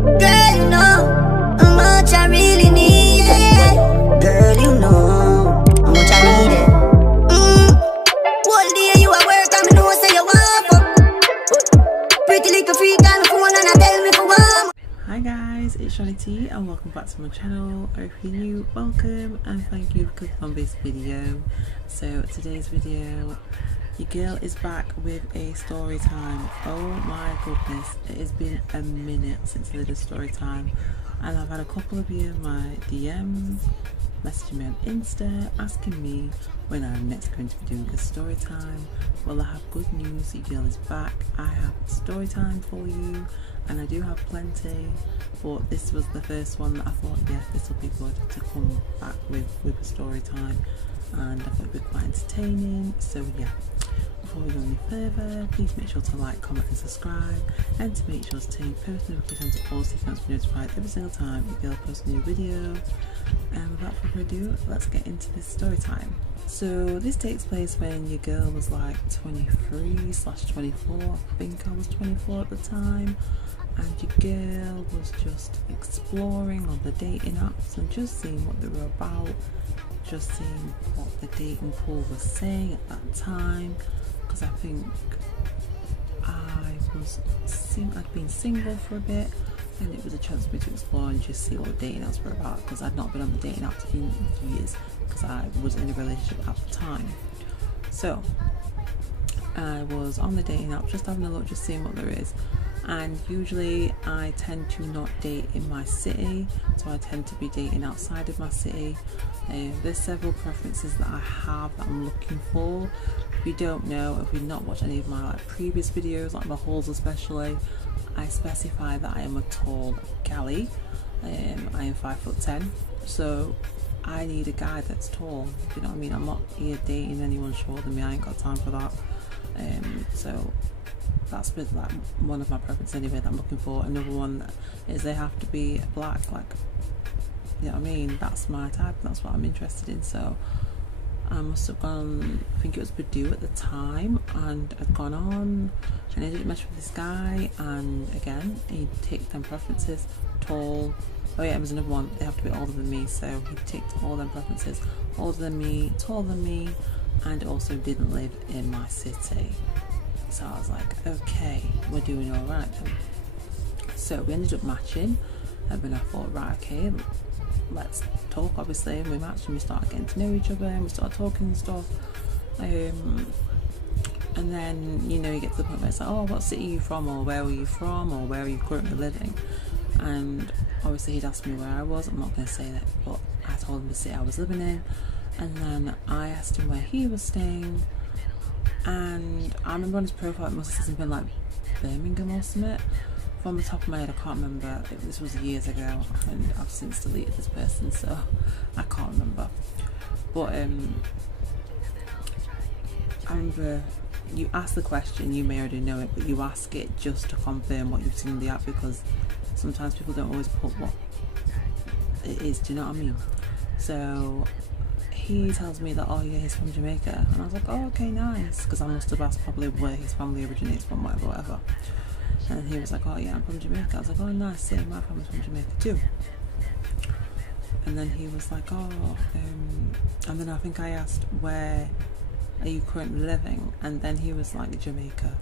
Girl, you know how much I really need it. Girl, you know how much I need it. One day you at work and me know say you want fuck. Pretty little freak on the phone and I tell me for one. Hi guys, it's Shonnytee and welcome back to my channel. Or if you're new, welcome and thank you for clicking on this video. So today's video, your girl is back with a story time. Oh my goodness, it has been a minute since I did a story time, and I've had a couple of you in my DMs messaging me on Insta asking me when I'm next going to be doing a story time. Well, I have good news, your girl is back. I have a story time for you, and I do have plenty, but this was the first one that I thought, yeah, this will be good to come back with a story time, and I thought it would be quite entertaining. So yeah, before we go any further, please make sure to like, comment and subscribe, and to make sure to turn post notifications on so you can be notified every single time your girl posts a new video. And without further ado, let's get into this story time. So this takes place when your girl was like 23/24. I think I was 24 at the time, and your girl was just exploring on the dating apps and just seeing what they were about, just seeing what the dating pool was saying at that time. Because I think I'd been single for a bit, and it was a chance for me to explore and just see what the dating apps were about, because I'd not been on the dating apps in years because I was in a relationship at the time. So I was on the dating app just having a look, just seeing what there is. And usually I tend to not date in my city, so I tend to be dating outside of my city. There's several preferences that I have that I'm looking for. If you don't know, if you've not watched any of my previous videos, like my hauls especially, I specify that I am a tall galley. I am 5'10", so I need a guy that's tall. You know what I mean? I'm not here dating anyone shorter than me. I ain't got time for that. So that's with like one of my preferences anyway that I'm looking for. Another one is they have to be black, like, you know what I mean? That's my type, that's what I'm interested in. So I must have gone, I think it was Badoo at the time, and I'd gone on and I didn't match with this guy, and again he ticked them preferences. Tall, oh yeah, it was another one, they have to be older than me, so he ticked all them preferences. Older than me, taller than me, and also didn't live in my city. So I was like, okay, we're doing all right then. So we ended up matching, and then I thought, right, okay, let's talk. Obviously, and we matched and we started getting to know each other and we started talking and stuff. And then, you know, you get to the point where it's like, oh, what city are you from, or where were you from, or where are you currently living? And obviously he'd asked me where I was. I'm not going to say that, but I told him the city I was living in, and then I asked him where he was staying. And I remember on his profile it must have something like Birmingham or something. From the top of my head, I can't remember. This was years ago, and I've since deleted this person, so I can't remember. But I remember you ask the question, you may already know it, but you ask it just to confirm what you've seen in the app, because sometimes people don't always put what it is, do you know what I mean? So he tells me that, oh yeah, he's from Jamaica, and I was like, oh okay, nice, because I must have asked probably where his family originates from, whatever. And he was like, oh yeah, I'm from Jamaica. I was like, oh nice, yeah, my family's from Jamaica too. And then he was like, oh, and then I think I asked, where are you currently living? And then he was like, Jamaica.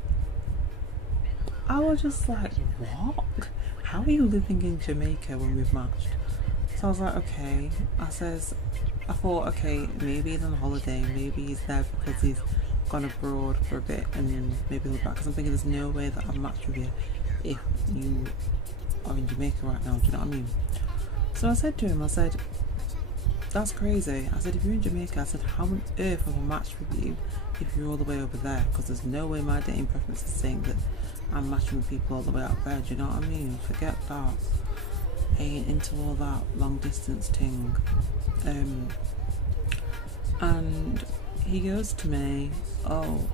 I was just like, what? How are you living in Jamaica when we've matched? So I was like, okay. I thought, okay, maybe he's on holiday, maybe he's there because he's gone abroad for a bit and then maybe he'll be back, because I'm thinking there's no way that I'm matched with you if you are in Jamaica right now, do you know what I mean? So I said to him, I said, that's crazy. I said, if you're in Jamaica, I said, how on earth have I matched with you if you're all the way over there? Because there's no way my dating preference is saying that I'm matching with people all the way out there, do you know what I mean? Forget that. I ain't into all that long distance thing. And he goes to me, oh,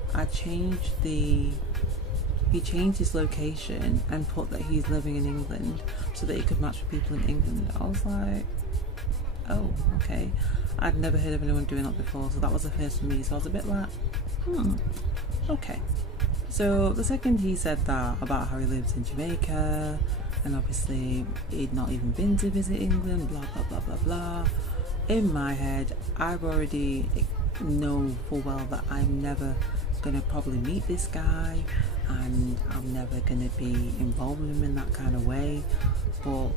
he changed his location and put that he's living in England so that he could match with people in England. I was like, oh, okay. I'd never heard of anyone doing that before, so that was the first for me. So I was a bit like, okay. So the second he said that about how he lives in Jamaica, and obviously he'd not even been to visit England, blah blah blah blah blah. In my head, I've already know full well that I'm never gonna probably meet this guy, and I'm never gonna be involved with him in that kind of way. But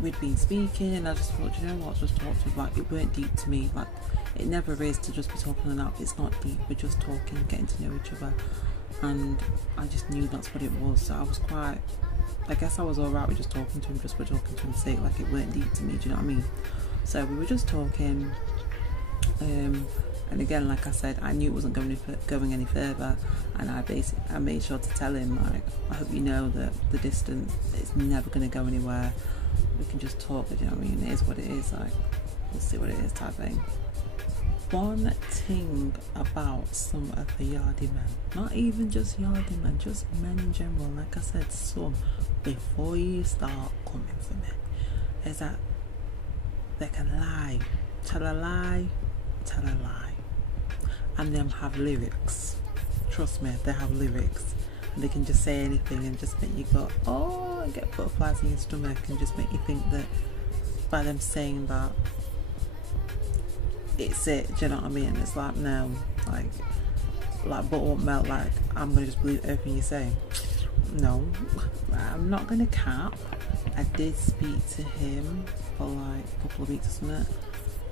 we'd been speaking, and I just thought, you know what, just talk to him. Like, it weren't deep to me. Like, it never is to just be talking on an app. It's not deep. We're just talking, getting to know each other, and I just knew that's what it was. So I was quite, I guess I was alright with just talking to him, just for talking to him's sake. Like, it weren't deep to me. Do you know what I mean? So we were just talking, and again, like I said, I knew it wasn't going any further, and I made sure to tell him, like, I hope you know that the distance is never going to go anywhere. We can just talk, you know what I mean? It is what it is, like, we'll see what it is type thing. One thing about some of the yardie men, not even just yardie men, just men in general, like I said, some, before you start coming for me, is that they can lie, tell a lie, and them have lyrics. Trust me, they have lyrics, and they can just say anything and just make you go, oh, and get butterflies in your stomach, and just make you think that by them saying that, it's it. Do you know what I mean? It's like, no, like butter won't melt. Like, I'm gonna just believe everything you say. No, I'm not gonna cap. I did speak to him for like a couple of weeks or something,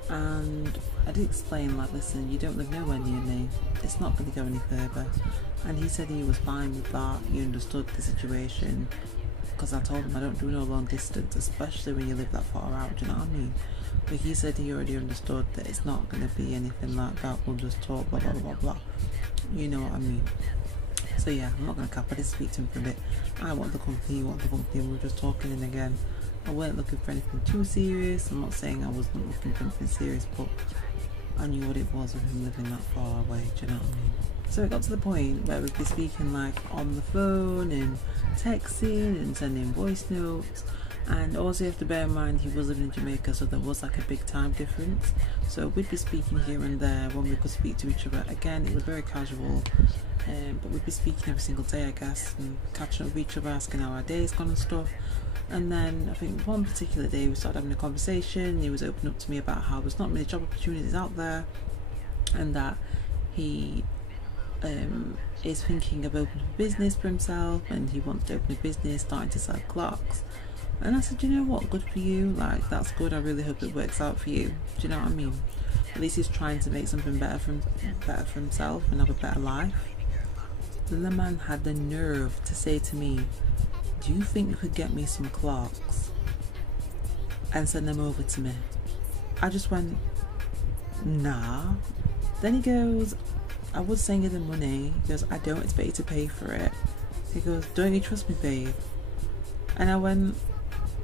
and I did explain, like, listen, you don't live nowhere near me, it's not going to go any further. And he said he was fine with that. He understood the situation, because I told him I don't do no long distance, especially when you live that far out. Do you know what I mean? But he said he already understood that it's not going to be anything like that. We'll just talk, blah blah blah blah. You know what I mean? So yeah, I'm not going to cap. I did speak to him for a bit. I want the company, you want the company. We were just talking, and again, I weren't looking for anything too serious. I'm not saying I wasn't looking for anything serious, but I knew what it was with him living that far away. Do you know what I mean? So it got to the point where we'd be speaking like on the phone and texting and sending voice notes. And also you have to bear in mind he was living in Jamaica, so there was like a big time difference. So we'd be speaking here and there when we could speak to each other. Again, it was very casual, but we'd be speaking every single day, I guess, and catching up with each other, asking how our day's gone and stuff. And then I think one particular day we started having a conversation. He was opening up to me about how there's not many job opportunities out there, and that he is thinking of opening a business for himself, and he wants to open a business starting to sell clocks. And I said, you know what, good for you, like, that's good. I really hope it works out for you. Do you know what I mean? At least he's trying to make something better for himself and have a better life. Then the man had the nerve to say to me, do you think you could get me some clocks and send them over to me? I just went, nah. Then he goes, I would send you the money. He goes, I don't expect you to pay for it. He goes, don't you trust me, babe? And I went,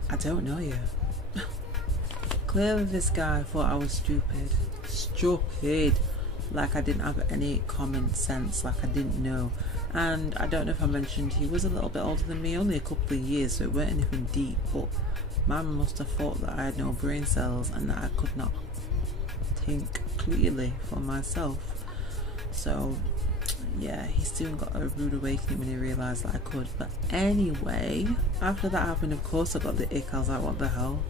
I don't know you. Clearly this guy thought I was stupid. Like I didn't have any common sense, like I didn't know. And I don't know if I mentioned he was a little bit older than me, only a couple of years, so it weren't anything deep, but man must have thought that I had no brain cells and that I could not think clearly for myself. So yeah, he soon got a rude awakening when he realised that I could. But anyway, after that happened, of course I got the ick. I was like, what the hell?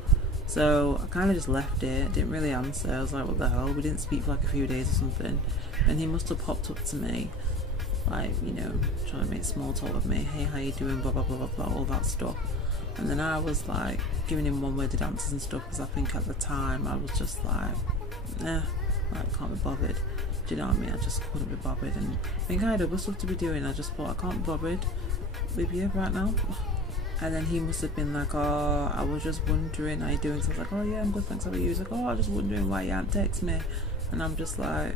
So I kind of just left it, didn't really answer. I was like, what the hell? We didn't speak for like a few days or something, and he must have popped up to me, like, you know, trying to make small talk with me. Hey, how you doing? Blah blah blah blah blah, all that stuff. And then I was like giving him one-worded answers and stuff, because I think at the time I was just like, like, can't be bothered. Do you know what I mean? I just couldn't be bothered, and I think I had other stuff to be doing. I just thought, I can't be bothered with you right now. And then he must have been like, oh, I was just wondering how you doing. So I was like, oh yeah, I'm good, thanks, how are you? He's like, oh, I was just wondering why you hadn't texted me. And I'm just like,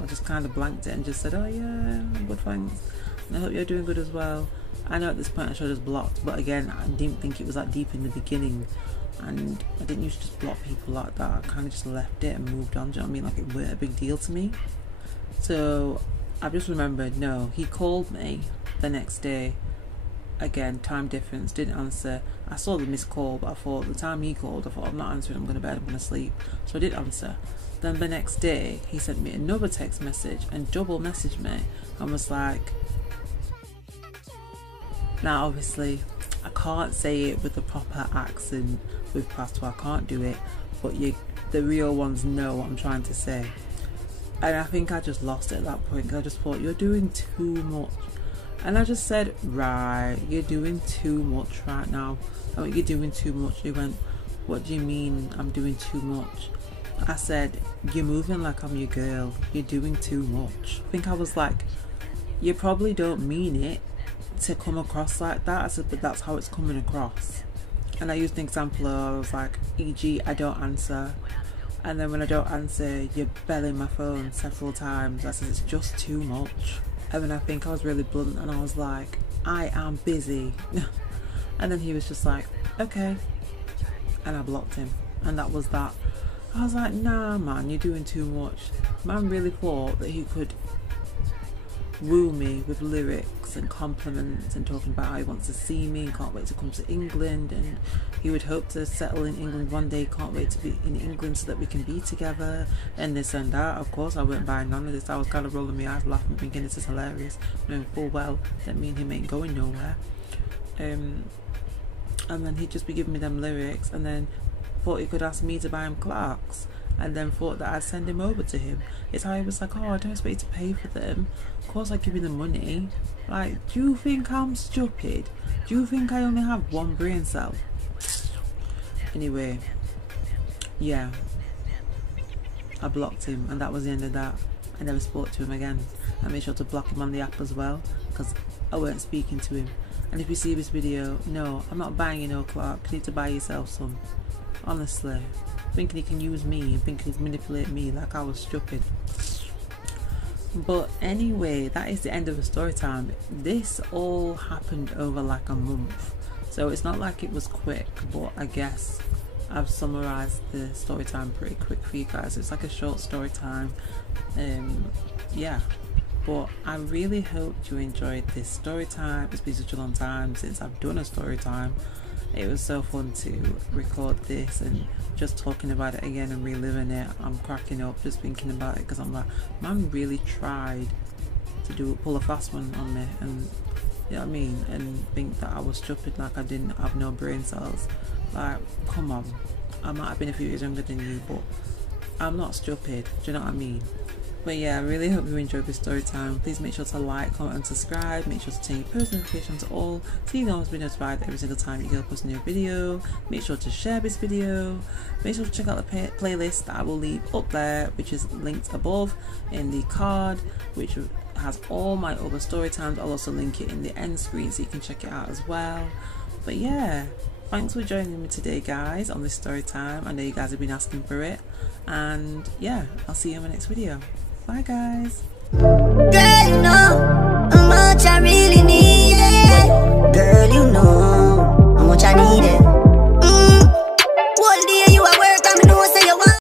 I just kind of blanked it and just said, oh yeah, I'm good, thanks, and I hope you're doing good as well. I know at this point I should have just blocked, but again, I didn't think it was that deep in the beginning, and I didn't used to just block people like that. I kind of just left it and moved on. Do you know what I mean? Like, it weren't a big deal to me. So I just remembered, no, he called me the next day. Again, time difference, didn't answer. I saw the missed call, but I thought, the time he called, I thought, I'm not answering, I'm going to bed, I'm going to sleep. So I didn't answer. Then the next day he sent me another text message and double messaged me and was like, now obviously I can't say it with the proper accent with patois, I can't do it, but the real ones know what I'm trying to say. And I think I just lost it at that point, because I just thought, you're doing too much. And I just said, right, you're doing too much right now. I went, you're doing too much. He went, what do you mean I'm doing too much? I said, you're moving like I'm your girl. You're doing too much. I think I was like, you probably don't mean it to come across like that. I said, but that's how it's coming across. And I used an example of, I was like, e.g. I don't answer. And then when I don't answer, you're belling my phone several times. I said, it's just too much. And then I think I was really blunt and I was like, I am busy. And then he was just like, okay. And I blocked him. And that was that. I was like, nah man, you're doing too much. Man really thought that he could woo me with lyrics and compliments and talking about how he wants to see me and can't wait to come to England, and he would hope to settle in England one day, can't wait to be in England so that we can be together and this and that. Of course I wasn't buying none of this. I was kind of rolling my eyes laughing, thinking this is hilarious, knowing full well that me and him ain't going nowhere. And then he'd just be giving me them lyrics and then thought he could ask me to buy him clocks, and then thought that I'd send him over to him. It's how he was like, oh, I don't expect you to pay for them. Of course I give you the money. Like, do you think I'm stupid? Do you think I only have one brain cell? Anyway, yeah, I blocked him and that was the end of that. I never spoke to him again. I made sure to block him on the app as well, because I weren't speaking to him. And if you see this video, no, I'm not buying you no clock. You need to buy yourself some. Honestly, thinking he can use me and thinking he can manipulate me like I was stupid. But anyway, that is the end of the story time. This all happened over like a month, so it's not like it was quick, but I guess I've summarized the story time pretty quick for you guys. It's like a short story time. Yeah, but I really hope you enjoyed this story time. It's been such a long time since I've done a story time. It was so fun to record this and just talking about it again and reliving it. I'm cracking up just thinking about it, because I'm like, man really tried to pull a fast one on me, and you know what I mean, and think that I was stupid, like I didn't have no brain cells. Like, come on, I might have been a few years younger than you, but I'm not stupid, do you know what I mean? But yeah, I really hope you enjoyed this story time. Please make sure to like, comment and subscribe. Make sure to turn your post notifications to all so you can always be notified every single time you go post a new video. Make sure to share this video. Make sure to check out the playlist that I will leave up there, which is linked above in the card, which has all my other story times. I'll also link it in the end screen so you can check it out as well. But yeah, thanks for joining me today guys on this story time. I know you guys have been asking for it, and yeah, I'll see you in my next video. Bye guys. Girl, you know